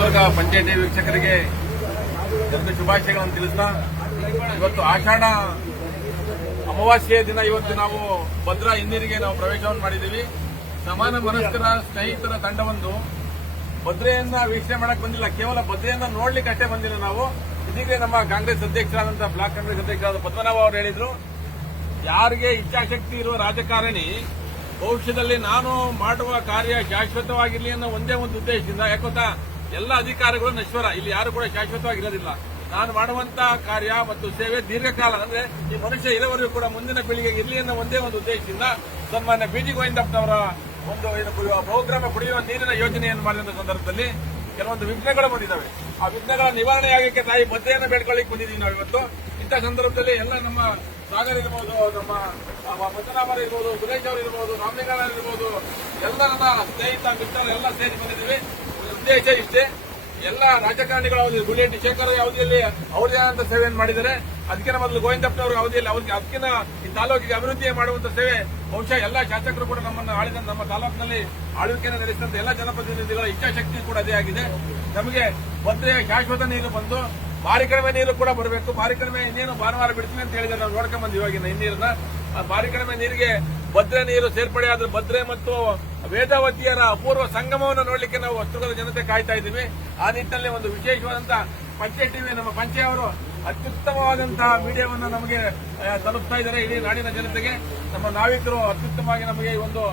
ಚಿತ್ರದುರ್ಗ ಪಂಚಾಯತಿ ವೀಕ್ಷಕರಿಗೆ ಎರಡು ಶುಭಾಶಯಗಳನ್ನು ತಿಳಿಸ್ತಾ ಇವತ್ತು ಆಷಾಢ ಅಮಾವಾಸ್ಯೆಯ ದಿನ ಇವತ್ತು ನಾವು ಭದ್ರಾ ಹಿನ್ನೀರಿಗೆ ನಾವು ಪ್ರವೇಶವನ್ನು ಮಾಡಿದ್ದೀವಿ. ಸಮಾನ ಮನಸ್ಕರ ಸ್ನೇಹಿತರ ತಂಡವೊಂದು ಭದ್ರೆಯನ್ನ ವೀಕ್ಷಣೆ ಮಾಡಕ್ ಬಂದಿಲ್ಲ, ಕೇವಲ ಭದ್ರೆಯನ್ನ ನೋಡ್ಲಿಕ್ಕೆ ಅಷ್ಟೇ ಬಂದಿಲ್ಲ. ನಾವು ಇದೀಗ ನಮ್ಮ ಕಾಂಗ್ರೆಸ್ ಅಧ್ಯಕ್ಷರಾದಂತಹ ಬ್ಲಾಕ್ ಕಾಂಗ್ರೆಸ್ ಅಧ್ಯಕ್ಷರಾದ ಪದ್ಮನಾಭ ಅವರು ಹೇಳಿದ್ರು, ಯಾರಿಗೆ ಇಚ್ಛಾಶಕ್ತಿ ಇರುವ ರಾಜಕಾರಣಿ ಭವಿಷ್ಯದಲ್ಲಿ ನಾನು ಮಾಡುವ ಕಾರ್ಯ ಶಾಶ್ವತವಾಗಿರಲಿ ಅನ್ನೋ ಒಂದೇ ಒಂದು ಉದ್ದೇಶದಿಂದ, ಯಾಕೊತ್ತಾ ಎಲ್ಲ ಅಧಿಕಾರಿಗಳು ನಶ್ವರ, ಇಲ್ಲಿ ಯಾರು ಕೂಡ ಶಾಶ್ವತವಾಗಿರೋದಿಲ್ಲ. ನಾನು ಮಾಡುವಂತಹ ಕಾರ್ಯ ಮತ್ತು ಸೇವೆ ದೀರ್ಘಕಾಲ, ಅಂದ್ರೆ ಈ ಮನುಷ್ಯ ಇರೋವರೆಗೂ ಕೂಡ ಮುಂದಿನ ಪೀಳಿಗೆಗೆ ಇರಲಿ ಅನ್ನೋ ಒಂದೇ ಒಂದು ಉದ್ದೇಶದಿಂದ ಸನ್ಮಾನ್ಯ ಬಿಜಿ ಗೋವಿಂದಪ್ಪನವರ ಒಂದು ಬಹುಗ್ರಾಮ ಕುಡಿಯುವ ನೀರಿನ ಯೋಜನೆಯನ್ನು ಮಾಡಿದ ಸಂದರ್ಭದಲ್ಲಿ ಕೆಲವೊಂದು ವಿಘ್ನಗಳು ಬಂದಿದ್ದಾವೆ. ಆ ವಿಘ್ನಗಳ ನಿವಾರಣೆಯಾಗಕ್ಕೆ ತಾಯಿ ಭದ್ರೆಯನ್ನು ಬೇಡ್ಕೊಳ್ಳಿಕ್ಕೆ ಬಂದಿದ್ದೀವಿ ನಾವು ಇವತ್ತು. ಇಂಥ ಸಂದರ್ಭದಲ್ಲಿ ಎಲ್ಲ ನಮ್ಮ ಸಾಗರ್ ಇರಬಹುದು, ನಮ್ಮ ಪದ್ಮನಾಭರ ಇರಬಹುದು, ಸುರೇಶ್ ಅವರು ಇರಬಹುದು, ರಾಮಲಿಂಗರ ಇರಬಹುದು, ಎಲ್ಲ ನನ್ನ ಸ್ನೇಹಿತ ಮಿತ್ರರು ಎಲ್ಲ ಸೇರಿ ಬಂದಿದ್ದೀವಿ. ಉದ್ದೇಶ ಇಷ್ಟೇ, ಎಲ್ಲ ರಾಜಕಾರಣಿಗಳ ಅವಧಿ ಗುಲೇಟಿ ಶೇಖರ್ ಅವಧಿಯಲ್ಲಿ ಅವರದೇ ಆದಂತಹ ಸೇವೆಯನ್ನು ಮಾಡಿದ್ದಾರೆ. ಅದಕ್ಕಿಂತ ಮೊದಲು ಗೋವಿಂದಪ್ಪನವರ ಅವಧಿಯಲ್ಲಿ ಅದಕ್ಕಿಂತ ಈ ತಾಲೂಕಿಗೆ ಅಭಿವೃದ್ಧಿ ಮಾಡುವಂತಹ ಸೇವೆ ಬಹುಶಃ ಎಲ್ಲ ಶಾಸಕರು ಕೂಡ ನಮ್ಮನ್ನು ಆಳಿದ, ನಮ್ಮ ತಾಲೂಕಿನಲ್ಲಿ ಆಳ್ವಿಕೆಯನ್ನು ನಡೆಸಿದಂತ ಎಲ್ಲ ಜನಪ್ರತಿನಿಧಿಗಳ ಇಚ್ಛಾಶಕ್ತಿ ಕೂಡ ಅದೇ ಆಗಿದೆ. ನಮಗೆ ಭದ್ರೆಯ ಶಾಶ್ವತ ನೀರು ಬಂದು ಭಾರಿ ಕಡಿಮೆ ನೀರು ಕೂಡ ಬರಬೇಕು. ಭಾರಿ ಕಡಿಮೆ ಇನ್ನೇನು ಭಾನುವಾರ ಬಿಡ್ತೀವಿ ಅಂತ ಹೇಳಿದ್ರೆ ನಾವು ನೋಡ್ಕೊಂಡ್ ಬಂದ್ವಿ ಇವಾಗಿನ ಹಿನ್ನೀರನ್ನ. ಭಾರಿ ಕಡಿಮೆ ನೀರಿಗೆ ಭದ್ರೆ ನೀರು ಸೇರ್ಪಡೆಯಾದ ಭದ್ರೆ ಮತ್ತು ವೇದಾವತಿಯರ ಅಪೂರ್ವ ಸಂಗಮವನ್ನು ನೋಡಲಿಕ್ಕೆ ನಾವು ಚಿತ್ರದುರ್ಗದ ಜನತೆ ಕಾಯ್ತಾ ಇದ್ದೀವಿ. ಆ ನಿಟ್ಟಿನಲ್ಲಿ ಒಂದು ವಿಶೇಷವಾದಂತಹ ಪಂಚಾಯತ್ ಟಿವಿ ನಮ್ಮ ಪಂಚಾಯತ್ ಅವರು ಅತ್ಯುತ್ತಮವಾದಂತಹ ಮೀಡಿಯಾವನ್ನು ನಮಗೆ ತಲುಪ್ತಾ ಇದ್ದಾರೆ ಇಡೀ ನಾಡಿನ ಜನತೆಗೆ. ನಮ್ಮ ನಾವಿಕರು ಅತ್ಯುತ್ತಮವಾಗಿ ನಮಗೆ ಈ ಒಂದು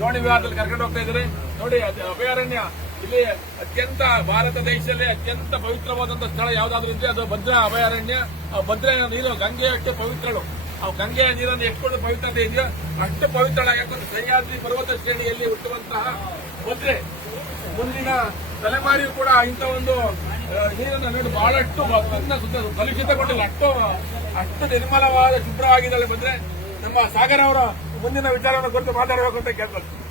ದೋಣಿ ವಿಹಾರದಲ್ಲಿ ಕರ್ಕೊಂಡು ಹೋಗ್ತಾ ಇದ್ದಾರೆ. ನೋಡಿ, ಅಭಯಾರಣ್ಯ ಇಲ್ಲಿ ಅತ್ಯಂತ ಭಾರತ ದೇಶದಲ್ಲಿ ಅತ್ಯಂತ ಪವಿತ್ರವಾದಂತಹ ಸ್ಥಳ ಯಾವುದಾದ್ರೂ ಇದ್ರೆ ಅದು ಭದ್ರಾ ಅಭಯಾರಣ್ಯ. ಭದ್ರಾ ನೀರು ಗಂಗೆಯಷ್ಟು ಪವಿತ್ರಳು. ಆ ಗಂಗೆಯ ನೀರನ್ನು ಎಷ್ಟು ಪವಿತ್ರತೆ ಇದೆಯೋ ಅಷ್ಟು ಪವಿತ್ರ. ಯಾಕಂದ್ರೆ ಸಹ್ಯಾದ್ರಿ ಪರ್ವತ ಶ್ರೇಣಿಯಲ್ಲಿ ಹುಟ್ಟುವಂತಹ ಭದ್ರೆ ಮುಂದಿನ ತಲೆಮಾರಿಯೂ ಕೂಡ ಇಂಥ ಒಂದು ನೀರನ್ನು ನೀಡಿ ಬಹಳಷ್ಟು ಕಲುಷಿತಗೊಂಡಿಲ್ಲ, ಅಷ್ಟು ನಿರ್ಮಲವಾದ ಶುಭ್ರವಾಗಿದ್ದಾಳೆ ಭದ್ರೆ. ನಮ್ಮ ಸಾಗರ್ ಅವರ ಮುಂದಿನ ವಿಚಾರವನ್ನು ಕುರಿತು ಮಾತಾಡಬೇಕು ಅಂತ ಕೇಳ್ಕೊಳ್ತೀವಿ.